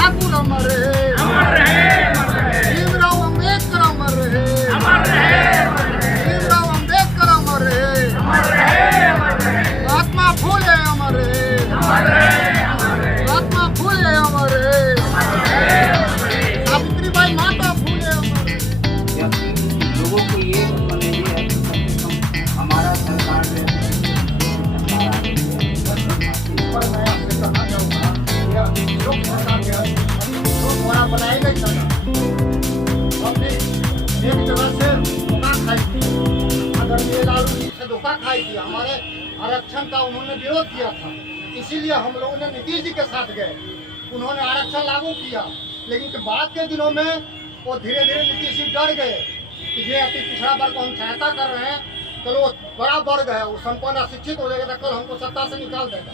ठाकुर अमर रहे, भीमराव अम्बेडकर अमर रहे, भीमराव अम्बेडकर अमर रहे, महात्मा फूले अमर रहे, महात्मा फूले अमर रहे, सावित्रीबाई माता फूले अमर रहे। लोगों को ये है कि हमारा सरकार जो पर मैं आपसे कहना चाहूँगा कि लोग सरकार के द्वारा बनाए गए हमने एक जगह से धोखा खाई थी, अगर ये लालू जी से धोखा खाई थी, हमारे आरक्षण का उन्होंने विरोध किया था, इसीलिए हम लोगों ने नीतीश जी के साथ गए, उन्होंने आरक्षण लागू किया। लेकिन बाद के दिनों में वो धीरे धीरे नीतीश जी डर गए कि ये अति पिछड़ा वर्ग को हम सहायता कर रहे हैं, कल वो बड़ा वर्ग है, वो संपन्न अशिक्षित हो जाएगा, कल हमको सत्ता से निकाल देगा,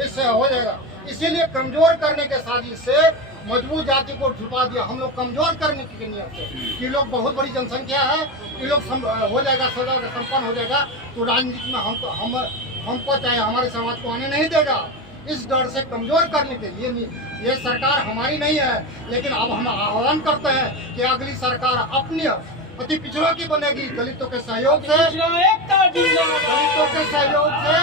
इससे हो जाएगा। इसीलिए कमजोर करने के साजिश से मजबूत जाति को झुका दिया, हम लोग कमजोर करने की नीयत से। ये लोग बहुत बड़ी जनसंख्या है, ये लोग हो जाएगा, सदा संपन्न हो जाएगा, तो राजनीति में हमको चाहे हमारे समाज को आने नहीं देगा। इस डर से कमजोर करने के लिए ये सरकार हमारी नहीं है, लेकिन अब हम आह्वान करते हैं कि अगली सरकार अपनी अति पिछड़ों की बनेगी, दलितों के सहयोग से, दलितों के सहयोग से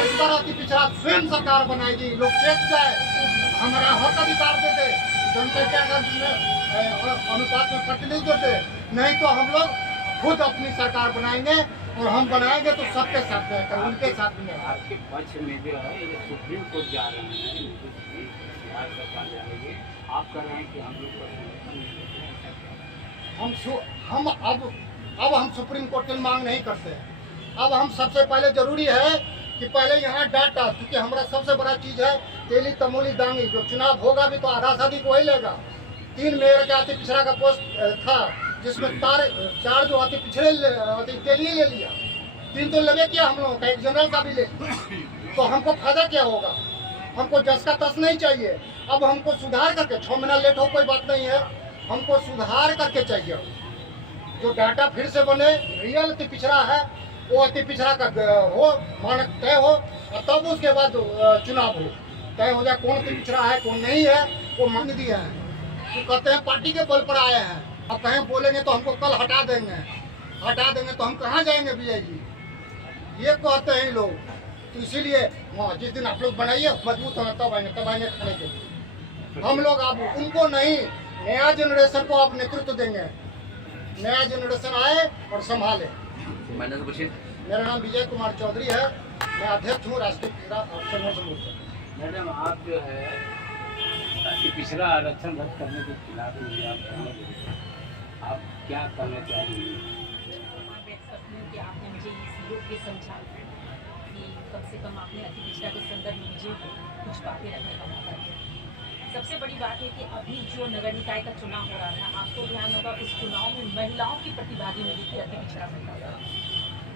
इस पर अति पिछड़ा स्वयं सरकार बनाएगी। लोग चेत जाए, हमारा हक अधिकार देते, जनसंख्या का अनुपात में प्रतिनिधित्व देते, नहीं तो हम लोग खुद अपनी सरकार बनाएंगे, और हम बनाएंगे तो सबके साथ रहकर, उनके साथ में। आपके पक्ष में जो है ये सुप्रीम कोर्ट जा रहे हैं, बिहार सरकार जा रही है, आप कर रहे हैं कि हम लोग अब हम सुप्रीम कोर्ट की मांग नहीं करते हैं। अब हम सबसे पहले जरूरी है कि पहले यहाँ डाटा, क्योंकि हमारा सबसे बड़ा चीज है तेली तमोली दांगी, जो चुनाव होगा भी तो आधा शादी को ही लेगा। 3 मेयर का अति पिछड़ा का पोस्ट था, जिसमें 4 जो अति पिछड़े तेली ले लिया, 3 तो लगे किया हम लोगों का, एक जनरल का भी ले, तो हमको फायदा क्या होगा? हमको जस का तस नहीं चाहिए। अब हमको सुधार करके, 6 महीना लेट हो कोई बात नहीं है, हमको सुधार करके चाहिए, जो डाटा फिर से बने, रियल अति पिछड़ा है वो अति पिछड़ा का हो, मानक तय हो, और तब उसके बाद चुनाव हो, तय हो जाए कौन अति पिछड़ा है कौन नहीं है। वो मान दिए हैं, तो कहते हैं पार्टी के बल पर आए हैं, अब कहीं बोलेंगे तो हमको कल हटा देंगे तो हम कहाँ जाएंगे विजय जी, ये कहते हैं लोग। तो इसीलिए जिस दिन आप लोग बनाइए मजबूत होना, तब आएंगे खाने के लिए। हम लोग अब उनको नहीं, नया जनरेशन को आप नेतृत्व देंगे, नया जनरेशन आए और संभाले। मेरा नाम विजय कुमार चौधरी है, मैं अध्यक्ष हूँ राष्ट्रीय संघर्ष मोर्चा। मैडम, आप जो है पिछड़ा आरक्षण रद्द करने के खिलाफ आप क्या करना चाहेंगे? आपने मुझे इस योग के समझा कि कम से कम आपने अति पिछड़ा के संदर्भ में मुझे कुछ बातें रखने का मौका दिया। सबसे बड़ी बात है कि अभी जो नगर निकाय का चुनाव हो रहा था, आपको ध्यान होगा उस चुनाव में महिलाओं की प्रतिभागी मिली थी, अति पिछड़ा महिला,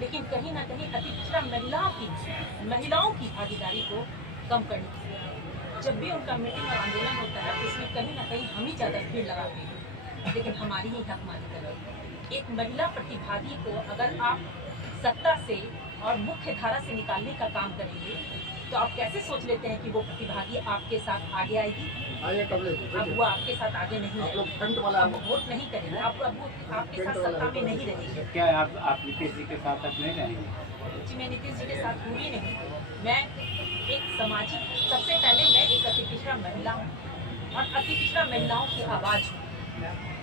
लेकिन कहीं ना कहीं अति पिछड़ा महिलाओं की भागीदारी को कम करने की जब भी उनका मीटिंग और आंदोलन होता है, उसमें कहीं ना कहीं हम ही ज़्यादा भीड़ लगाते हैं, लेकिन हमारी ही हक मानी गई। एक महिला प्रतिभागी को अगर आप सत्ता से और मुख्य धारा से निकालने का काम करेंगे, तो आप कैसे सोच लेते हैं कि वो प्रतिभागी आपके साथ आगे आएगी? अब वो आपके साथ आगे नहीं है, अब वोट नहीं करेंगे, अब आपके साथ सत्ता में नहीं रहेंगे। क्या आप नीतीश जी के साथ नहीं रहेंगे? जी, मैं नीतीश जी के साथ पूरी नहीं, मैं एक सामाजिक, सबसे पहले मैं एक अति पिछड़ा महिला हूँ और अति पिछड़ा महिलाओं की आवाज़ हूँ।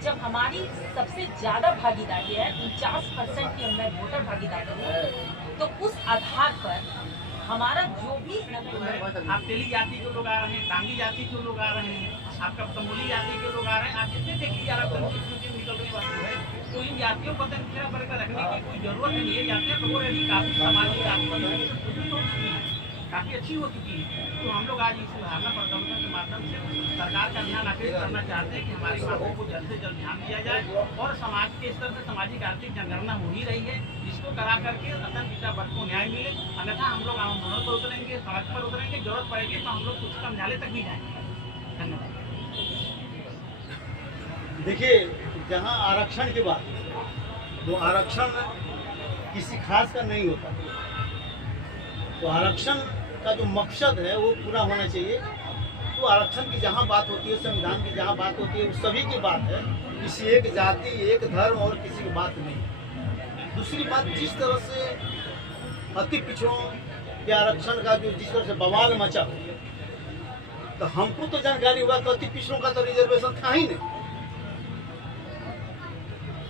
जब हमारी सबसे ज़्यादा भागीदारी है, 49% की मैं वोटर भागीदारी है, तो उस आधार पर हमारा जो भी, आप तेली जाति के लोग आ रहे हैं, डांगी जाति के लोग आ रहे हैं, आपका तमोली जाति के लोग आ रहे हैं, आप कितने देखिए आरक्षण निकलने वाले है, तो इन जातियों को पिछड़ा वर्ग रखने की कोई जरूरत नहीं है। जातियाँ तो ऑलरेडी काफी सामाजिक काफी अच्छी हो चुकी है। तो हम लोग आज इस सुधारना प्रदर्शन के माध्यम से सरकार का ध्यान आकर्षित करना चाहते हैं कि हमारी मांगों को जल्द से जल्द ध्यान दिया जाए, और समाज के स्तर से सामाजिक आर्थिक जनगणना हो ही रही है, जिसको करा करके अति पिछड़ा वर्ग को न्याय मिले। अन्यथा हम लोग आंदोलन पर उतरेंगे, सड़क पर उतरेंगे, जरूरत पड़ेगी तो हम लोग उच्चतम न्यायालय तक भी जाएंगे। धन्यवाद। देखिए, जहाँ आरक्षण की बात, तो आरक्षण किसी खास का नहीं होता, तो आरक्षण का जो मकसद है वो पूरा होना चाहिए। तो आरक्षण की जहाँ बात होती है, संविधान की जहाँ बात होती है, वो सभी की बात है। किसी एक जाति, एक धर्म और किसी की बात नहीं। दूसरी बात, जिस तरह से अति पिछड़ों के आरक्षण का जो जिस तरह से बवाल मचा हो, तो हमको तो जानकारी हुआ कि अति पिछड़ों का तो रिजर्वेशन था ही नहीं।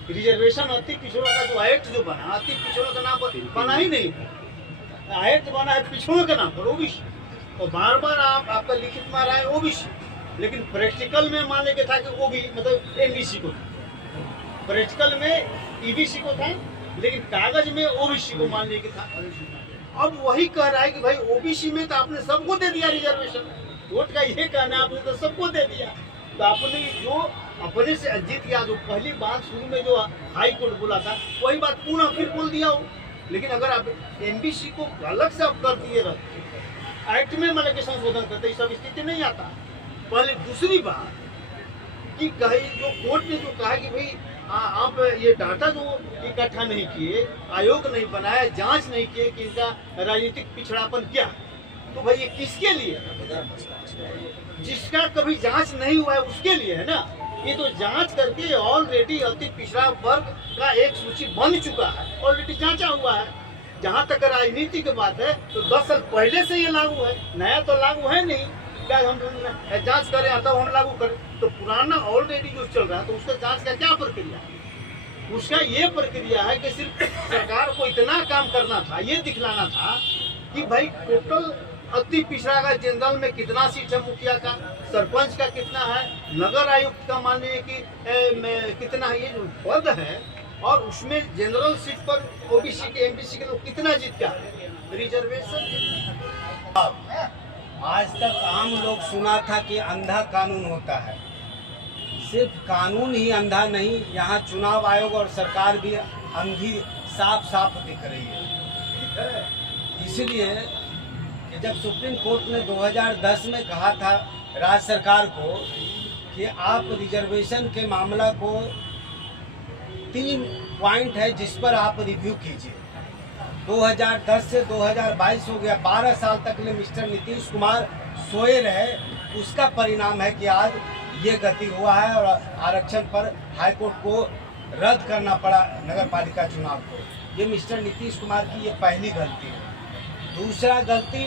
रिजर्वेशन अति पिछड़ों का जो एक्ट जो बना, अति पिछड़ों का नाम पर बना ही नहीं। एक्ट बना है पिछड़ों के नाम पर, ओबीसी। और बार बार आपका लिखित में आ रहा है ओबीसी, लेकिन प्रैक्टिकल में मान लेके था कि वो भी मतलब एमबीसी को था, प्रैक्टिकल में ईबीसी को था, लेकिन कागज में ओबीसी को मान लेके था। अब वही कह रहा है कि भाई ओबीसी में तो आपने सबको दे दिया रिजर्वेशन, वोट का ये कहना आपने तो सबको दे दिया। तो आपने जो अपने से जीत गया, जो पहली बात शुरू में जो हाई कोर्ट बोला था, वही बात पुनः फिर बोल दिया हो। लेकिन अगर आप एमबीसी को अलग से आप कर दिए रहते, एक्ट में मतलब के संशोधन करते, सब स्थिति नहीं आता। पहले दूसरी बात कि कही जो कोर्ट ने जो कहा कि भाई आप ये डाटा जो इकट्ठा नहीं किए, आयोग नहीं बनाया, जांच नहीं किए कि इनका राजनीतिक पिछड़ापन क्या है, तो भाई ये किसके लिए? जिसका कभी जांच नहीं हुआ है उसके लिए है ना। ये तो जांच करके ऑलरेडी अति पिछड़ा वर्ग का एक सूची बन चुका है, ऑलरेडी जांचा हुआ है। जहाँ तक राजनीति की बात है तो 10 साल पहले से ये लागू है, नया तो लागू है नहीं। क्या हम जांच करें तब हम लागू करें? तो पुराना ऑलरेडी जो चल रहा है, तो उसका जांच का क्या प्रक्रिया है? उसका ये प्रक्रिया है कि सिर्फ सरकार को इतना काम करना था, ये दिखलाना था कि भाई टोटल अति पिछड़ा का जनरल में कितना सीट है, मुखिया का, सरपंच का कितना है, नगर आयुक्त का मान लीजिए कि कितना है, ये जो पद है, और उसमें जनरल सीट पर ओबीसी के एमबीसी के लोग कितना जीत क्या है रिजर्वेशन। आज तक आम लोग सुना था कि अंधा कानून होता है। सिर्फ कानून ही अंधा नहीं, यहाँ चुनाव आयोग और सरकार भी अंधी साफ साफ दिख रही है। इसलिए जब सुप्रीम कोर्ट ने 2010 में कहा था राज्य सरकार को कि आप रिजर्वेशन के मामला को 3 पॉइंट है जिस पर आप रिव्यू कीजिए। 2010 से 2022 हो गया, 12 साल तक ले मिस्टर नीतीश कुमार सोए रहे। उसका परिणाम है कि आज ये गति हुआ है और आरक्षण पर हाईकोर्ट को रद्द करना पड़ा नगर पालिका चुनाव को। ये मिस्टर नीतीश कुमार की ये पहली गलती है। दूसरा गलती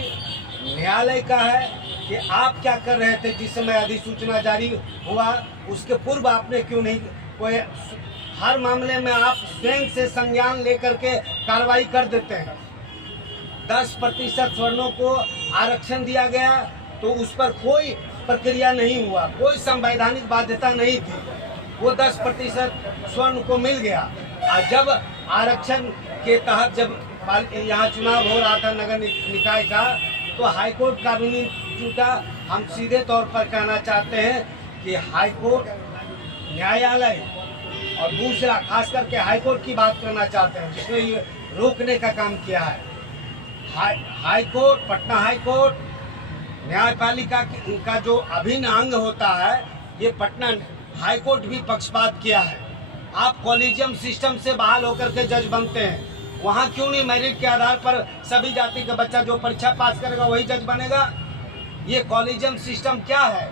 न्यायालय का है कि आप क्या कर रहे थे जिस समय अधिसूचना जारी हुआ, उसके पूर्व आपने क्यों नहीं कोई, हर मामले में आप स्वयं से संज्ञान लेकर के कार्रवाई कर देते हैं। 10% सवर्णों को आरक्षण दिया गया तो उस पर कोई प्रक्रिया नहीं हुआ, कोई संवैधानिक बाध्यता नहीं थी, वो 10% स्वर्ण को मिल गया। और जब आरक्षण के तहत जब यहाँ चुनाव हो रहा था नगर निकाय का, तो हाईकोर्ट कानूनी टूटा। हम सीधे तौर पर कहना चाहते हैं कि हाईकोर्ट न्यायालय और दूसरा खास करके हाईकोर्ट की बात करना चाहते हैं जिसने ये रोकने का काम किया है। हाईकोर्ट, पटना हाईकोर्ट न्यायपालिका का जो अभिन्न अंग होता है, ये पटना हाईकोर्ट भी पक्षपात किया है। आप कॉलेजियम सिस्टम से बहाल होकर के जज बनते हैं, वहाँ क्यों नहीं मेरिट के आधार पर सभी जाति का बच्चा जो परीक्षा पास करेगा वही जज बनेगा? ये कॉलेजियम सिस्टम क्या है?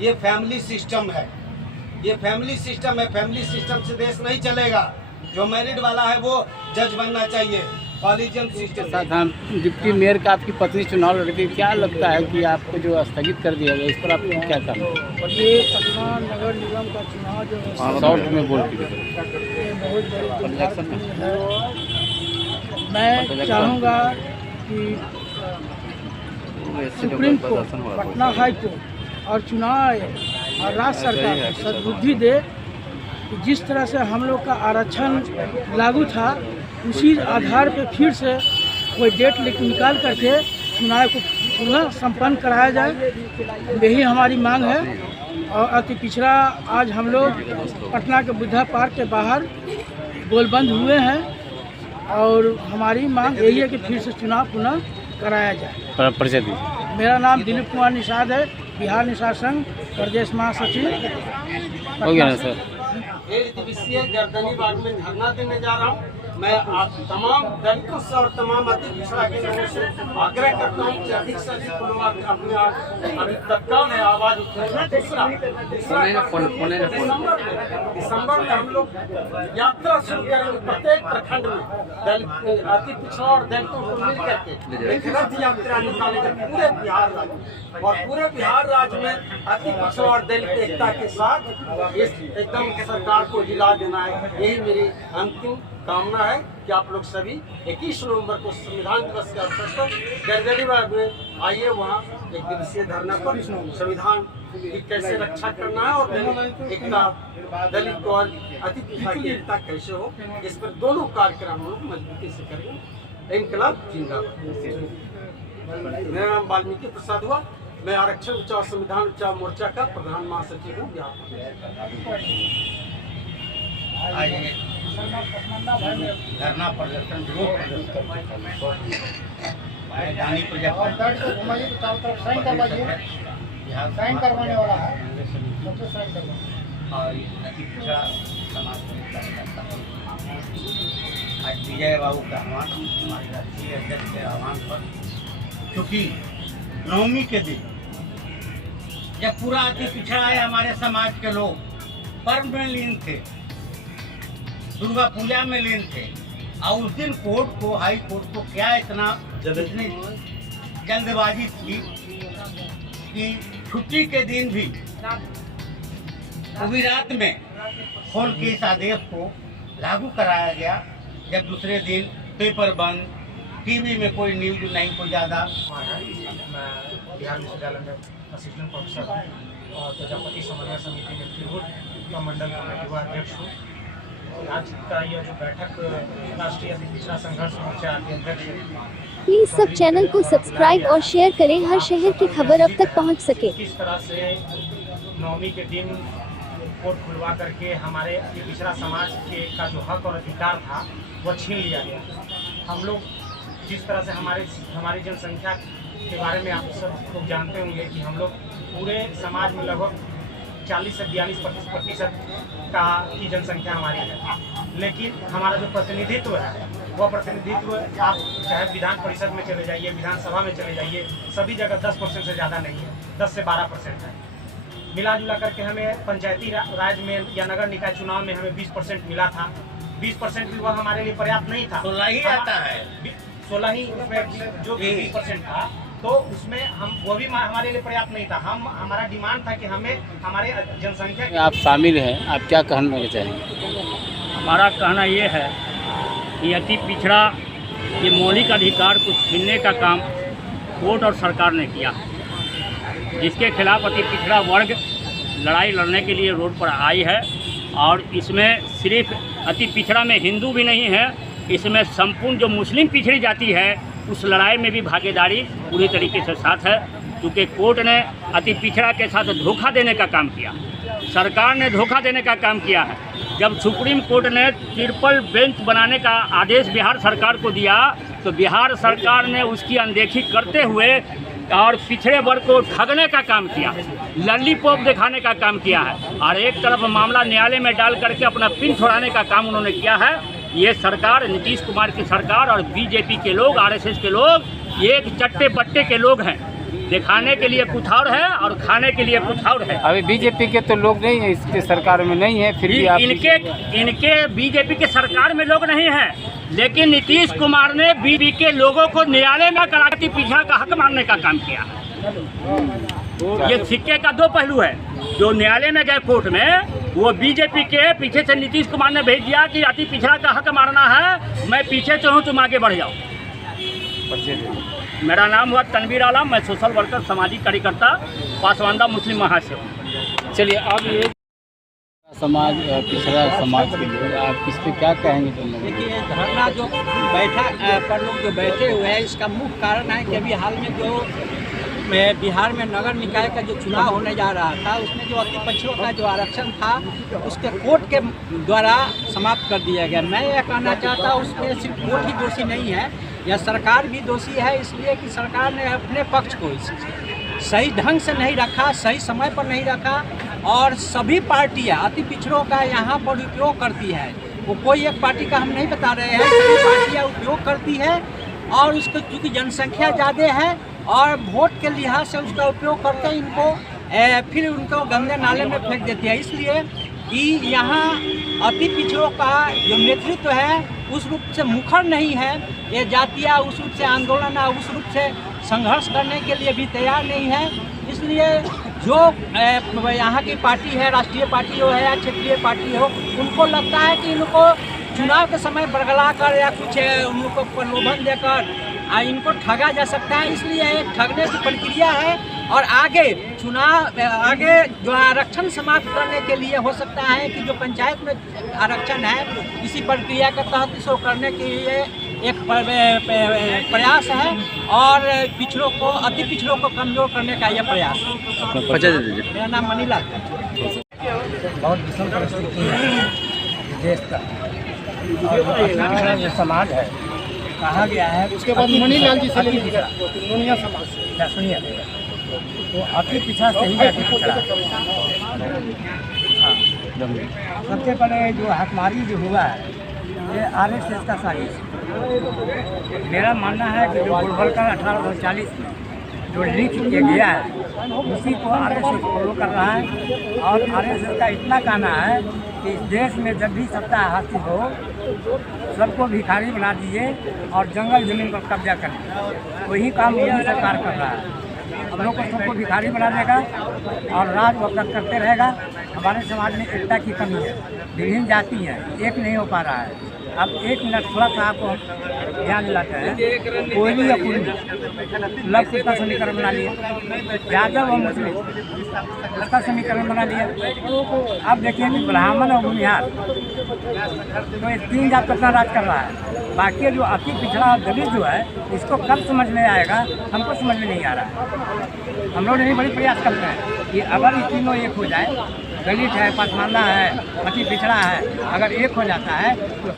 ये फैमिली सिस्टम है, ये फैमिली सिस्टम है। फैमिली सिस्टम से देश नहीं चलेगा। जो मेरिट वाला है वो जज बनना चाहिए। कॉलेजियम सिस्टम साथ हम डिप्टी मेयर का आपकी पत्नी चुनाव लड़ रही, क्या लगता है कि आपको जो स्थगित कर दिया गया, इस पर आपको क्या कहना? ये पटना नगर निगम का चुनाव जो है शॉर्ट में बोल के ये बहुत बड़ी दुर्भाग्य है। मैं चाहूँगा कि supreme court, Patna high court और चुनाव आयोग और राज्य सरकार को सद्बुद्धि दे कि जिस तरह से हम लोग का आरक्षण लागू था, उसी आधार पे फिर से कोई डेट निकाल करके चुनाव को पुनः संपन्न कराया जाए, यही हमारी मांग है। और अति पिछड़ा आज हम लोग पटना के बुद्धा पार्क के बाहर गोलबंद हुए हैं और हमारी मांग यही है कि फिर से चुनाव पुनः कराया जाए। परिचय दीजिए। मेरा नाम दिलीप कुमार निषाद है, बिहार निषाद संघ प्रदेश महासचिव। हो गया ना सर? 1 दिवसीय गर्दनीबाग में धरना देने जा रहा हूँ। मैं आप तमाम दलितों से और तमाम अति पिछड़ा के लोगों से आग्रह करता हूँ कि अधिक से अधिक लोग अपने अभी तत्काल में आवाज उठाएं। दूसरा दिसंबर में हम लोग यात्रा शुरू करेंगे प्रत्येक प्रखंड में दलित अति पिछड़ा और दलितों को मिल करके एक रथ यात्रा निकालेंगे पूरे बिहार राज्य में, और पूरे बिहार राज्य में अति पिछड़ा और दलित एकता के साथ इस एकदम सरकार को हिला देना है। यही मेरी अंतिम कामना है कि आप लोग सभी 21 नवंबर को संविधान दिवस के अवसर पर गैरगलीबाग में आइए, वहाँ एक दिवसीय धरना पर संविधान की कैसे रक्षा करना है और दलित एकता, दलित और अति पिछड़ा की एकता कैसे हो, इस पर दोनों कार्यक्रम हम लोग मजबूती से करेंगे। इनकलाब जिंदाबाद। मेरा नाम वाल्मीकि प्रसाद हुआ, मैं आरक्षण बचाओ संविधान बचाओ मोर्चा का प्रधान महासचिव हूँ बिहार। आइए धरना प्रदर्शन राजधानी दर्द को घुमाइए तो चारों तरफ साइन करवाइए, साइन करवाने वाला है, सबसे साइन करवाइए। और अति पिछड़ा समाज में कार्यकर्ता आज विजय बाबू का आह्वान, हमारे राष्ट्रीय अध्यक्ष के आह्वान पर, क्योंकि नवमी के दिन जब पूरा अति पिछड़ा है हमारे समाज के लोग पर्व में लीन थे, दुर्गा पूजा में लीन थे, और उस दिन कोर्ट को, हाई कोर्ट को क्या इतनी जल्दबाजी थी कि छुट्टी के दिन भी वो भी रात में खोल के इस आदेश को लागू कराया गया, जब दूसरे दिन पेपर बंद, टीवी में कोई न्यूज नहीं, कोई ज़्यादा। मैं बिहार विश्वविद्यालय में असिस्टेंट प्रोफेसर हूँ और प्रजापति समन्वय समिति में त्रिभुज उपमंडल कमेटी का अध्यक्ष हूँ। आज का यह जो बैठक राष्ट्रीय अति पिछड़ा संघर्ष मोर्चा के अध्यक्ष प्लीज सब चैनल को सब्सक्राइब और शेयर करें, हर शहर की खबर अब तक पहुंच सके। किस तरह से नवमी के दिन कोर्ट खुलवा करके हमारे अति पिछड़ा समाज के का जो हक और अधिकार था वह छीन लिया गया। हम लोग जिस तरह से हमारी जनसंख्या के बारे में आप सब लोग जानते होंगे कि हम लोग पूरे समाज में लगभग 40 से 42% की जनसंख्या हमारी है, लेकिन हमारा जो प्रतिनिधित्व है वह प्रतिनिधित्व आप चाहे विधान परिषद में चले जाइए, विधानसभा में चले जाइए, सभी जगह 10% से ज़्यादा नहीं है, 10 से 12% है। मिला जुला करके हमें पंचायती राज में या नगर निकाय चुनाव में हमें 20% मिला था। 20% भी वह हमारे लिए पर्याप्त नहीं था। 16 ही आता है, 16 ही उसमें जो 20% था तो उसमें हम वो भी हमारे लिए पर्याप्त नहीं था। हमारा डिमांड था कि हमें हमारे जनसंख्या आप शामिल हैं, आप क्या कहना चाहेंगे? हमारा कहना ये है कि अति पिछड़ा ये मौलिक अधिकार को छीनने का काम कोर्ट और सरकार ने किया, जिसके खिलाफ अति पिछड़ा वर्ग लड़ाई लड़ने के लिए रोड पर आई है। और इसमें सिर्फ अति पिछड़ा में हिंदू भी नहीं है, इसमें संपूर्ण जो मुस्लिम पिछड़ी जाति है उस लड़ाई में भी भागीदारी पूरी तरीके से साथ है, क्योंकि कोर्ट ने अति पिछड़ा के साथ धोखा देने का काम किया, सरकार ने धोखा देने का काम किया है। जब सुप्रीम कोर्ट ने ट्रिपल बेंच बनाने का आदेश बिहार सरकार को दिया तो बिहार सरकार ने उसकी अनदेखी करते हुए और पिछड़े वर्ग को ठगने का काम किया, लॉलीपॉप दिखाने का काम किया है, और एक तरफ मामला न्यायालय में डाल करके अपना पिन छोड़ाने का काम उन्होंने किया है। ये सरकार, नीतीश कुमार की सरकार और बीजेपी के लोग, आरएसएस के लोग एक चट्टे बट्टे के लोग हैं, दिखाने के लिए कुछ और है और खाने के लिए कुछ और है। अभी बीजेपी के तो लोग नहीं है, इसके सरकार में नहीं है, फिर भी आप इनके बीजेपी के सरकार में लोग नहीं हैं, लेकिन नीतीश कुमार ने बीजेपी के लोगों को न्यायालय में कराती पिछड़ा का हक मानने का काम किया। ये सिक्के का दो पहलू है। जो न्यायालय में गए कोर्ट में, वो बीजेपी के पीछे से नीतीश कुमार ने भेज दिया कि अति पिछड़ा का हक मारना है, मैं पीछे से हूँ, तुम आगे बढ़ जाओ। मेरा नाम हुआ तनवीर आलम, मैं सोशल वर्कर, सामाजिक कार्यकर्ता, पासवानदा मुस्लिम महासचिव। चलिए, अब ये समाज पिछड़ा समाज के लिए आप इस पर क्या कहेंगे? देखिए, धरना जो पर लोग जो बैठे हुए हैं, इसका मुख्य कारण है कि अभी हाल में जो बिहार में नगर निकाय का जो चुनाव होने जा रहा था, उसमें जो अति पिछड़ों का जो आरक्षण था उसके कोर्ट के द्वारा समाप्त कर दिया गया। मैं यह कहना चाहता हूँ उसमें सिर्फ कोर्ट ही दोषी नहीं है, यह सरकार भी दोषी है, इसलिए कि सरकार ने अपने पक्ष को सही ढंग से नहीं रखा, सही समय पर नहीं रखा, और सभी पार्टियां अति पिछड़ों का यहाँ पर उपयोग करती है। वो कोई एक पार्टी का हम नहीं बता रहे हैं, सभी पार्टियाँ उपयोग करती है और उसको चूँकि जनसंख्या ज़्यादा है और वोट के लिहाज से उसका उपयोग करके इनको फिर उनको गंदे नाले में फेंक देती है। इसलिए कि यहाँ अति पिछड़ों का जो नेतृत्व है उस रूप से मुखर नहीं है, ये जातियाँ उस रूप से आंदोलन उस रूप से संघर्ष करने के लिए भी तैयार नहीं है। इसलिए जो यहाँ की पार्टी है, राष्ट्रीय पार्टी हो है या क्षेत्रीय पार्टी हो, उनको लगता है कि इनको चुनाव के समय बरगला कर या कुछ उनको प्रलोभन देकर इनको ठगा जा सकता है। इसलिए एक ठगने की प्रक्रिया है और आगे आगे जो आरक्षण समाप्त करने के लिए हो सकता है कि जो पंचायत में आरक्षण है इसी प्रक्रिया के तहत इसको करने के लिए एक प्रयास है और पिछड़ों को अति पिछड़ों को कमजोर करने का यह प्रयास है। मेरा नाम मनीलाल है। बहुत विषम परिस्थिति है देश का और जो समाज है कहा गया है। उसके बाद मनीलाल जी से दुनिया समाज से सुनिए तो अति पिछड़ा सही अति पिछड़ा। हाँ, सबसे पहले जो हकमारी जो हुआ है ये RSS का साजिश। मेरा मानना है कि जो गोलवलकर 1840 में जो लिख के गया है उसी को RSS फॉलो कर रहा है और RSS का इतना कहना है कि इस देश में जब भी सत्ता हासिल हो सबको भिखारी बना दीजिए और जंगल जमीन पर कब्जा करें। वही काम मोदी सरकार कर रहा है। हम लोग को सबको भिखारी बना देगा और राज वक़्त करते रहेगा। हमारे समाज में एकता की कमी है, विभिन्न जाति हैं, एक नहीं हो पा रहा है। अब एक मिनट थोड़ा सा आपको ध्यान दिलाते हैं। कोयली या कुंडी लव का समीकरण बना लिया, यादव और मुस्लिम उसका समीकरण बना लिया। अब देखिए कि ब्राह्मण और भूमिहार तो ये 3 जात अपना राज कर रहा है। बाकी जो अति पिछड़ा और दलित जो है इसको कब समझ में आएगा, हमको समझ में नहीं आ रहा है। हम लोग यही बड़ी प्रयास करते हैं कि अगर ये तीनों एक हो जाए, दलित है, पसमानदा है, अति पिछड़ा है, अगर एक हो जाता है तो